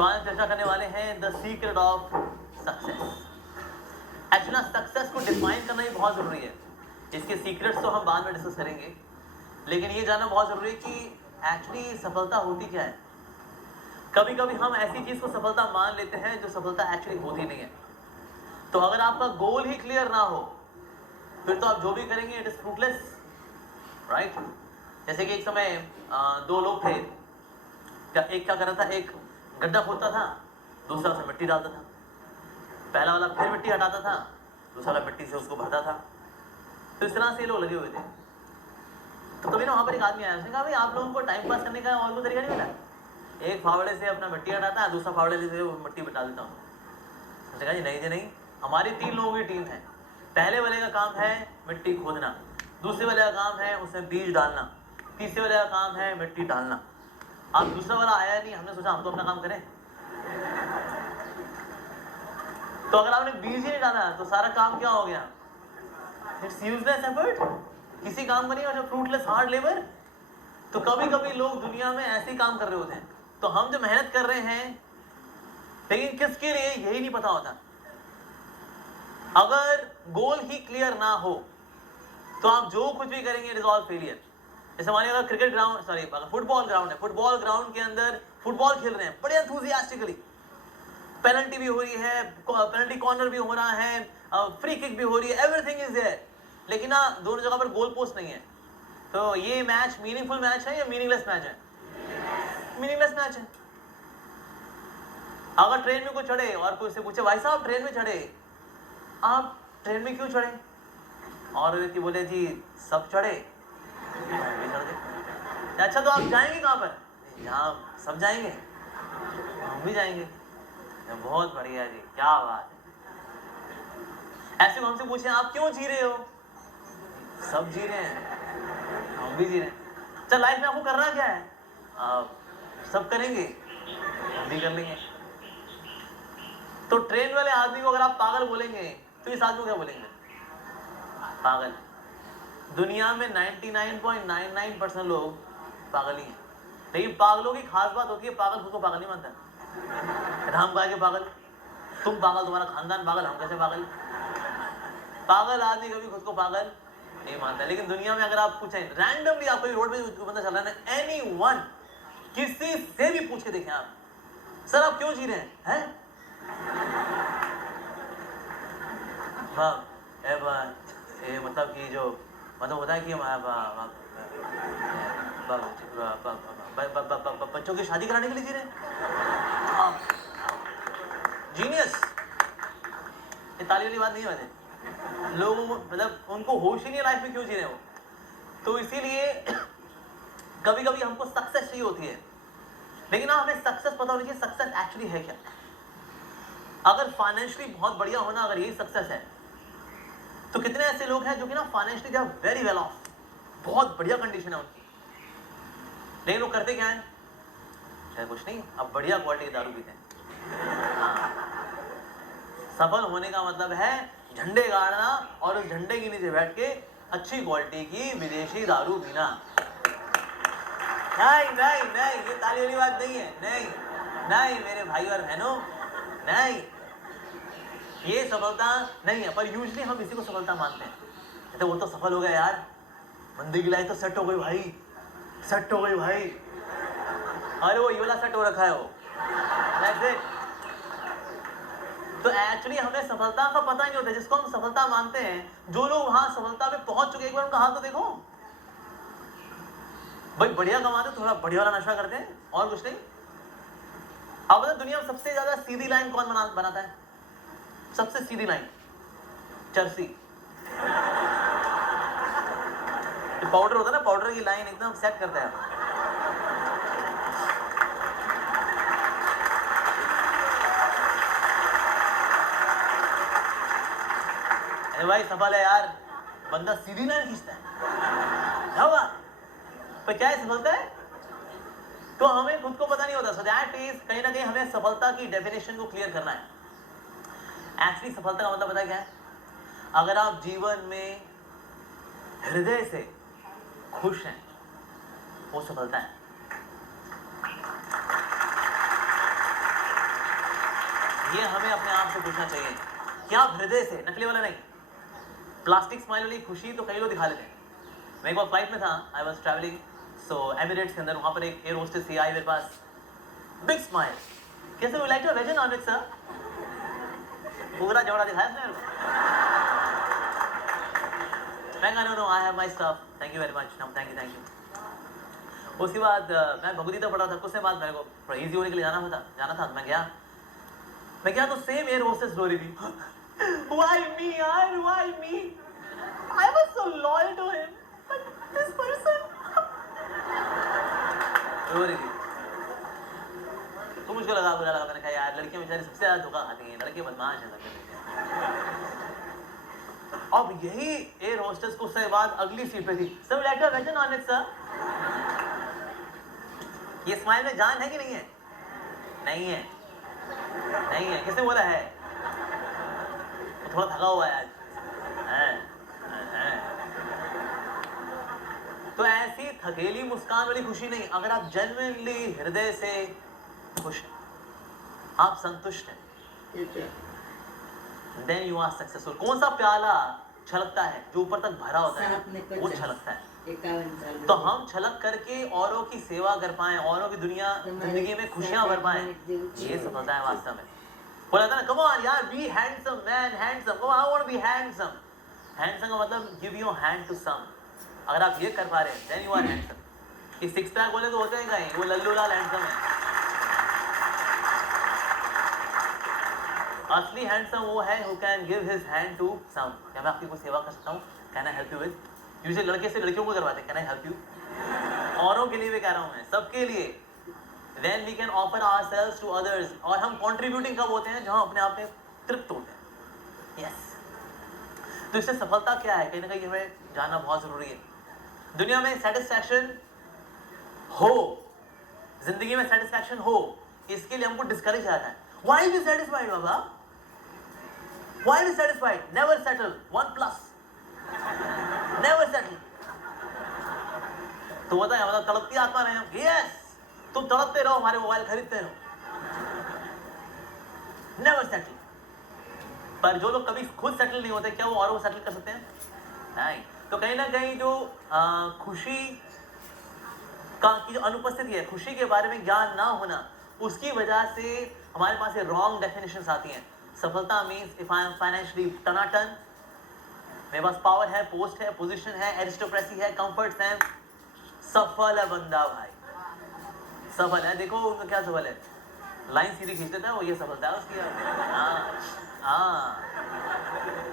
तो आज चर्चा करने वाले हैं the secret of success. Actually success को डिफाइन करना ही बहुत जरूरी है। इसके सीक्रेट्स तो हम बाद में डिस्कस करेंगे, लेकिन ये जानना बहुत जरूरी है कि एक्चुअली सफलता होती क्या है। कभी कभी हम ऐसी चीज को सफलता मान लेते हैं जो सफलता एक्चुअली होती नहीं है। तो अगर आपका गोल ही क्लियर ना हो फिर तो आप जो भी करेंगे इट इज फ्रूटलेस, राइट। जैसे कि एक समय दो लोग थे, एक क्या कर रहा था, एक गड्ढा खोदता था, दूसरा उसमें मिट्टी डालता था। पहला वाला फिर मिट्टी हटाता था, दूसरा वाला मिट्टी से उसको भरता था। तो इस तरह से लोग लगे हुए थे। तो तभी ना वहां पर एक आदमी आया, उसने कहा भाई आप लोगों को टाइम पास करने का और कोई तरीका नहीं मिला? एक फावड़े से अपना मिट्टी हटाता है, दूसरा फावड़े से वो मिट्टी डाल देता हूँ। उसने कहा जी नहीं जी नहीं, हमारी 3 लोगों की टीम है। पहले वाले का काम है मिट्टी खोदना, दूसरे वाले का काम है उसमें बीज डालना, तीसरे वाले का काम है मिट्टी डालना। अब दूसरा वाला आया नहीं, हमने सोचा हम तो अपना काम करें। तो अगर आपने बीज ही नहीं डाला तो सारा काम क्या हो गया? इट्स यूजलेस एफर्ट, किसी काम का नहीं हो, फ्रूटलेस हार्ड लेबर। तो कभी कभी लोग दुनिया में ऐसे ही काम कर रहे होते हैं। तो हम जो मेहनत कर रहे हैं, लेकिन किसके लिए यही नहीं पता होता। अगर गोल ही क्लियर ना हो तो आप जो कुछ भी करेंगे इट इज ऑल फेलियर। जैसे मानिए अगर cricket ground, sorry football ground है, फुटबॉल ग्राउंड के अंदर फुटबॉल खेल रहे हैं बड़े एंथुसियास्टिकली, पेनल्टी भी हो रही है, पेनल्टी कॉर्नर भी हो रहा है, फ्री किक भी हो रही है, एवरीथिंग इज देयर, लेकिन ना दोनों जगह पर गोल पोस्ट नहीं है। तो ये मैच मीनिंगफुल मैच है या मीनिंगलेस मैच है? मीनिंगलेस मैच है। अगर ट्रेन में कोई चढ़े और कोई से पूछे भाई साहब ट्रेन में चढ़े, आप ट्रेन में क्यों चढ़े? और व्यक्ति बोले जी सब चढ़े, अच्छा तो आप जाएंगे कहाँ पर? यहाँ सब जाएंगे, हम भी जाएंगे। बहुत बढ़िया जी, क्या बात है। ऐसे हमसे पूछे आप क्यों जी रहे हो? सब जी रहे हैं, हम भी जी रहे हैं। चल लाइफ में आपको करना क्या है? आप सब करेंगे, हम भी कर लेंगे। तो ट्रेन वाले आदमी को अगर आप पागल बोलेंगे तो इस आदमी को क्या बोलेंगे? पागल। दुनिया में 99.99% लोग पागल ही हैं, लेकिन पागलों की खास बात होती है पागल खुद को पागल नहीं मानता। हम कहा के पागल, तुम पागल, तुम्हारा खानदान पागल, हम कैसे पागल? पागल आदमी कभी खुद को पागल नहीं मानता। लेकिन दुनिया में अगर आप पूछें रैंडमली, आपको रोड पे बंदा चल रहा है, एनीवन, किसी से भी पूछ के देखें आप, सर आप क्यों जी रहे हैं? हाँ मतलब कि जो मतलब होता है कि बच्चों की शादी कराने के लिए जी रहे हैं। जीनियस। ये ताली वाली बात नहीं है वैसे, लोगों मतलब उनको होश ही नहीं लाइफ में क्यों जी रहे हो। तो इसीलिए कभी कभी हमको सक्सेस चाहिए होती है, लेकिन ना हमें सक्सेस पता होनी चाहिए सक्सेस एक्चुअली है क्या। अगर फाइनेंशियली बहुत बढ़िया होना अगर यही सक्सेस है, तो कितने ऐसे लोग हैं जो कि ना financially they are very well off, बहुत बढ़िया कंडीशन है उनकी, लेकिन वो करते क्या है? शायद कुछ नहीं, अब बढ़िया क्वालिटी की दारू पीते हैं। सफल होने का मतलब है झंडे गाड़ना और उस झंडे के नीचे बैठ के अच्छी क्वालिटी की विदेशी दारू पीना। नहीं नहीं नहीं, ये ताली वाली बात नहीं है। नहीं नहीं मेरे भाई और बहनों, नहीं, ये सफलता नहीं है। पर यूजली हम इसी को सफलता मानते हैं। तो वो तो सफल हो गया यार, बंदी की लाइफ तो सेट हो गई भाई, सेट हो गई भाई। अरे वो ये वाला सेट हो रखा है वो, that's it। तो एक्चुअली हमें सफलता का पता ही नहीं होता। जिसको हम सफलता मानते हैं, जो लोग वहां सफलता पे पहुंच चुके, एक बार उनका हाल तो देखो भाई, बढ़िया कमाते, थोड़ा बढ़िया वाला नशा करते हैं और कुछ नहीं। अब बताओ दुनिया में सबसे ज्यादा सीधी लाइन कौन बनाता है? सबसे सीधी लाइन चरसी। पाउडर होता है ना, पाउडर की लाइन एकदम सेट करता है। अरे भाई सफल है यार, बंदा सीधी लाइन खींचता है, क्या हुआ? पर क्या है सफलता है? तो हमें खुद को पता नहीं होता। सो दैट इज कहीं ना कहीं हमें सफलता की डेफिनेशन को क्लियर करना है। एक्चुअली सफलता का मतलब पता क्या है? अगर आप जीवन में हृदय से खुश हैं, वो सफलता है। ये हमें अपने आप से पूछना चाहिए कि आप हृदय से, नकली वाला नहीं, प्लास्टिक स्माइल वाली खुशी तो कई लोग दिखा लेते हैं। मैं एक बार फ्लाइट में था, I was travelling, so Emirates के अंदर, वहाँ पर एक एयर होस्टेस थी, आई मेरे पास, बिग स्माइल, कैसे वो like veg non veg sir, पूरा जोड़ा दिखाया उसने मेरे को। मैं कहा no I have my stuff, thank you very much, thank you. उसके बाद मैं भगवदगीता पढ़ रहा था, कुछ समय बाद मेरे को थोड़ा ईजी होने के लिए जाना था, मैं गया तो सेम एयर होस्टेस रो रही थी। Why me यार, why me? I was so loyal to him, but this person रो रही थी। तो मुझको लगा, बुरा लगा, मैंने कहा यार लड़कियां बेचारी सबसे ज्यादा धोखा खाती हैं, लड़के बदमाश हैं लड़के। अब यही एयर होस्टेस कुछ समय बाद अगली सीट पे थी, सब later veg non veg sir. ये स्माइल में जान है कि नहीं है? नहीं है, नहीं है। किसने बोला है? तो थोड़ा थका हुआ है आज। तो ऐसी थकेली मुस्कान वाली खुशी नहीं, अगर आप जेन्युइनली हृदय से खुश हैं, आप संतुष्ट हैं, देन यू आर सक्सेसफुल। कौन सा प्याला छलकता है? जो ऊपर तक भरा होता है वो छलकता है। तो हम छलक करके औरों की सेवा कर पाए, औरों की दुनिया जिंदगी में खुशियां भर पाए, ये सफलता है वास्तव में। बोला था ना, कम ऑन यार, be handsome man, handsome, come on, I want to be handsome. Handsome का मतलब give your hand to some. अगर आप ये कर पा रहे हैं देन यू आर हैंडसम। ये सिक्स पैक बोले तो होते हैं कहीं, वो लल्लू लाल हैंडसम है। असली हैंडसम वो है who can give his hand to some. क्या मैं आपकी कोई सेवा कर सकता हूँ? Can I help you with? Usually लड़के से लड़कियों को करवाते हैं, कैन आई हेल्प यू? औरों के लिए भी कह रहा हूँ मैं, सबके लिए। Then we can offer ourselves to others। और हम contributing कब होते हैं? जहाँ अपने आप में तृप्त होते हैं। Yes। तो इससे सफलता क्या है? कहीं ना कहीं हमें जानना बहुत जरूरी है। दुनिया में सेटिस्फैक्शन हो, जिंदगी में सेटिस्फैक्शन हो, इसके लिए हमको डिस्करेज आता है। Why be satisfied Baba? Why be satisfied? Never settle। 1+। Never settle। तो होता है मतलब तड़पती आत्मा रहे हम। Yes। तुम तड़पते रहो, हमारे मोबाइल खरीदते रहो, नेवर सेटल। पर जो लोग कभी खुद सेटल नहीं होते, क्या वो औरों को सेटल कर सकते हैं? नहीं। तो कहीं ना कहीं जो खुशी की जो अनुपस्थिति है, खुशी के बारे में ज्ञान ना होना, उसकी वजह से हमारे पास ये रॉन्ग डेफिनेशंस आती हैं। सफलता means if I am financially टनाटन, मेरे पास पावर है, पोस्ट है, पोजीशन है, एरिस्टोक्रेसी है, कंफर्ट्स हैं, सफल है बंदा भाई, सफल है। देखो उनका क्या सफल है, लाइन सीधी खींच देता है वो, ये सफलता है उसकी।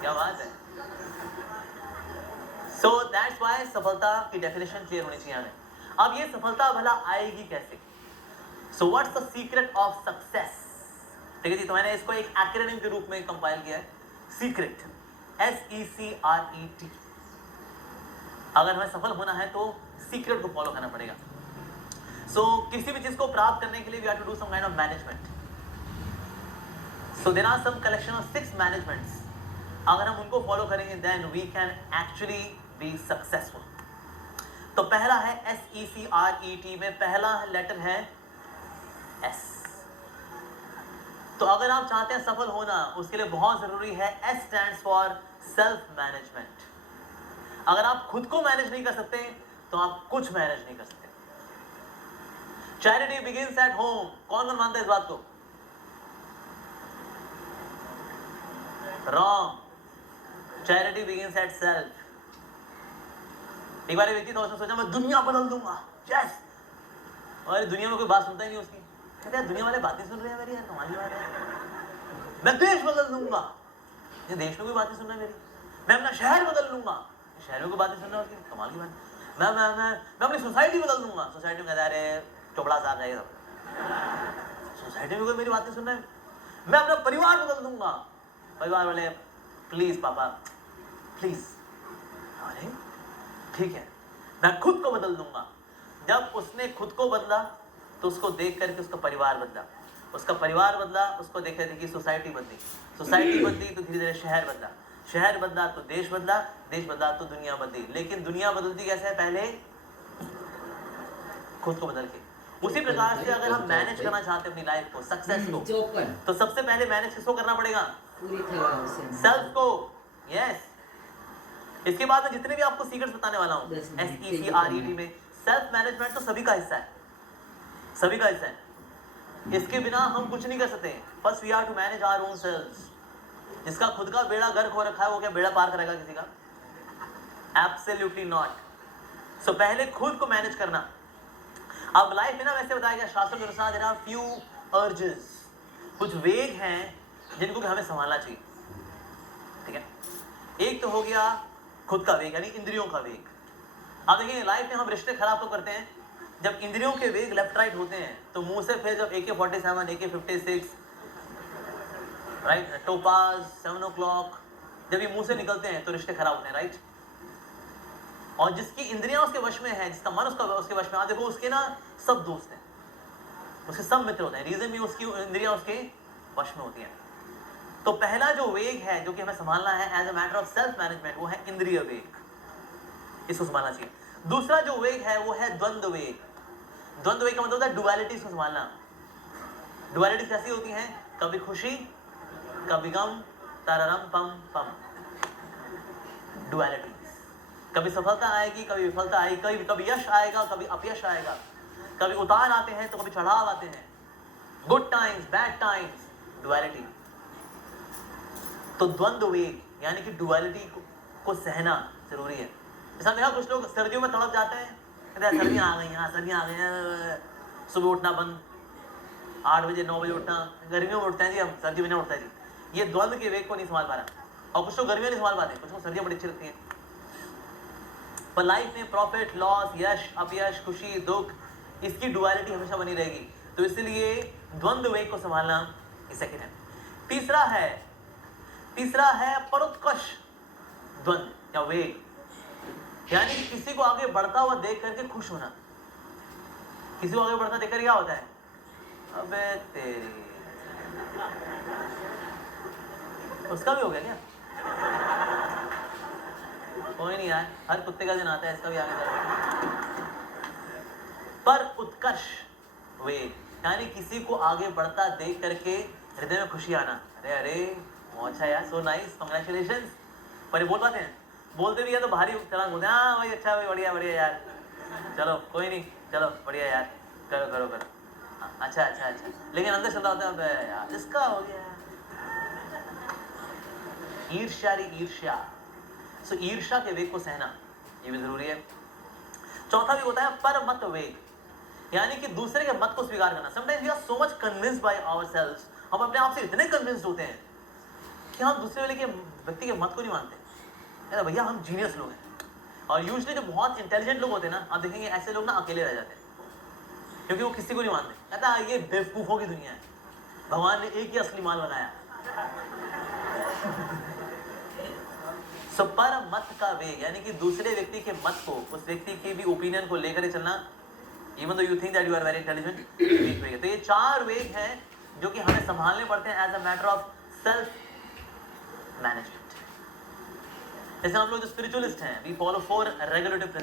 क्या बात है। सो दैट्स व्हाई सफलता की डेफिनेशन क्लियर होनी चाहिए हमें। अब ये सफलता भला आएगी कैसे? So what's the secret of success? ठीक है जी, तो मैंने इसको एक एक्रोनिम के रूप में कंपाइल किया है, सीक्रेट, SECRET। अगर हमें सफल होना है तो सीक्रेट को फॉलो करना पड़ेगा। So, किसी भी चीज को प्राप्त करने के लिए we have to do some kind of management. So there are some collection of 6 managements. अगर हम उनको फॉलो करेंगे then we can actually be successful. तो पहला है SECRET, में पहला लेटर है S। तो अगर आप चाहते हैं सफल होना, उसके लिए बहुत जरूरी है S stands for self management। अगर आप खुद को मैनेज नहीं कर सकते तो आप कुछ मैनेज नहीं कर सकते। Charity begins at home. कौन कौन मानता है इस बात को? Wrong. Charity begins at self. एक बार व्यक्ति था, उसने सोचा मैं दुनिया बदल दूंगा। यस। और दुनिया में कोई बात सुनता ही नहीं उसकी। कहते हैं दुनिया वाले बातें सुन रहे हैं मेरी, यार कमाल की बात है। मैं देश बदल दूंगा। ये देश में कोई बातें सुन रहा है मेरी। मैं अपना शहर बदल लूंगा। शहर में कोई बातें सुन रहा है उसकी, कमाल की बात। मैं अपनी सोसाइटी बदल दूंगा। सोसाइटी में कहता है चोपड़ा साहब है, सोसाइटी में कोई मेरी बातें सुन रहा है। मैं अपना परिवार बदल दूंगा। परिवार वाले प्लीज पापा प्लीज। अरे ठीक है, मैं खुद को बदल दूंगा। जब उसने खुद को बदला तो उसको देख करके उसका परिवार बदला, उसका परिवार बदला, उसको देख करके सोसाइटी बदली, सोसाइटी बदली तो धीरे धीरे शहर बदला, शहर बदला तो देश बदला, देश बदला तो दुनिया बदली। लेकिन दुनिया बदलती कैसे है? पहले खुद को बदल के। उसी प्रकार से अगर हम मैनेज करना चाहते हैं अपनी लाइफ को, सक्सेस को, तो सबसे पहले मैनेज किसको करना पड़ेगा? सेल्फ को। यस। इसके बाद में जितने भी आपको सीक्रेट्स बताने वाला हूँ SECRET में, सेल्फ मैनेजमेंट तो सभी का हिस्सा है, सभी का हिस्सा है। इसके बिना हम कुछ नहीं कर सकते। First we are to manage our own selves. जिसका खुद का बेड़ा गर्क हो रखा है, वो क्या बेड़ा पार करेगा किसी का? Absolutely not. सो पहले खुद को मैनेज करना। अब लाइफ में ना वैसे बताया गया शास्त्रों के अनुसार देयर आर फ्यू अर्जेस, कुछ वेग हैं जिनको हमें संभालना चाहिए। ठीक है, एक तो हो गया खुद का वेग, यानी इंद्रियों का वेग। अब देखिए लाइफ में हम रिश्ते खराब तो करते हैं, जब इंद्रियों के वेग लेफ्ट राइट होते हैं तो मुंह से फिर जब AK-47, AK-56, right, topaz, 7 o'clock, जब ये मुंह से निकलते हैं तो रिश्ते खराब होते हैं, राइट। और जिसकी इंद्रियां उसके वश में है, जिसका मन उसके वश में, आप देखो उसके ना सब दोस्त हैं, उसके सब मित्र होते हैं, रीजन भी उसकी इंद्रियां उसके वश में होती हैं। तो पहला जो वेग है जो कि हमें संभालना है as a matter of self management, वो है इंद्रिय वेग, इसको संभालना चाहिए। दूसरा जो वेग है वो है द्वंद्व वेग। द्वंद्व वेग का मतलब होता है डुअलिटीज को संभालना। डुअलिटीज कैसी होती हैं? कभी खुशी, कभी गम, तररम पम पम, डुअलिटीज। कभी सफलता आएगी, कभी विफलता आएगी, कभी यश आएगा, कभी अपयश आएगा, कभी उतार आते हैं तो कभी चढ़ाव आते हैं, good times, bad times, duality. तो द्वंद्व वेग यानी कि डुअलिटी को सहना जरूरी है। जैसा देखा कुछ लोग सर्दियों में तड़प जाते हैं, सर्दियाँ आ गई, हाँ सर्दियाँ आ गई, सुबह उठना बंद, 8 बजे 9 बजे उठना, गर्मियों में उठते हैं जी हम, सर्दियों में नहीं उठता जी। ये द्वंद्व के वेग को नहीं संभाल पा रहा। और कुछ लोग गर्मियों नहीं संभाल पाते, कुछ लोग सर्दियाँ बड़ी अच्छी लगती हैं। पर लाइफ में प्रॉफिट लॉस, यश अपयश, खुशी दुख, इसकी डुअलिटी हमेशा बनी रहेगी। तो इसलिए द्वंद्व वेग को संभालना सेकंड है। तीसरा है परोत्कर्ष द्वंद्व या वेग, यानी कि किसी को आगे बढ़ता हुआ देख करके खुश होना। किसी को आगे बढ़ता देख कर क्या होता है? अबे तेरी, उसका भी हो गया क्या? कोई नहीं यार, हर कुत्ते का दिन आता है, इसका भी आगे चल। पर उत्कर्ष वेग यानी किसी को आगे बढ़ता देख करके हृदय में खुशी आना, अरे अरे अच्छा यार, सो नाइस, कांग्रेचुलेशंस। पर ये बोल पाते हैं? बोलते भी है तो भारी तरह बोलते हैं, हाँ भाई अच्छा भाई, बढ़िया बढ़िया यार, चलो कोई नहीं, चलो बढ़िया यार, करो करो करो, अच्छा अच्छा अच्छा, लेकिन अंदर चलता होता है यार इसका हो गया। ईर्ष्या। सो ईर्ष्या के वेग को सहना ये भी जरूरी है। चौथा भी होता है पर मत वेग, यानी कि दूसरे के मत को स्वीकार करना। Sometimes we are so much convinced by ourselves, हम अपने आप से इतने कन्विंस्ड होते हैं कि हम दूसरे वाले के व्यक्ति के मत को नहीं मानते। अरे भैया हम जीनियस लोग हैं। और यूजुअली जो बहुत इंटेलिजेंट लोग होते हैं ना, आप देखेंगे ऐसे लोग ना अकेले रह जाते हैं, क्योंकि वो किसी को नहीं मानते। कहता है ये बेवकूफों की दुनिया है, भगवान ने एक ही असली माल बनाया। सो पर मत का वेग यानी कि दूसरे व्यक्ति के मत को, उस व्यक्ति के भी ओपिनियन को लेकर चलना, even though you think that you are very intelligent. तो ये 4 वेग हैं जो कि हमें संभालने पड़ते हैं as a matter of self management. जैसे हम लोग जो स्पिरिचुअलिस्ट हैं, वी फॉलो 4 रेगुलेटिव प्रिंसिपल्स।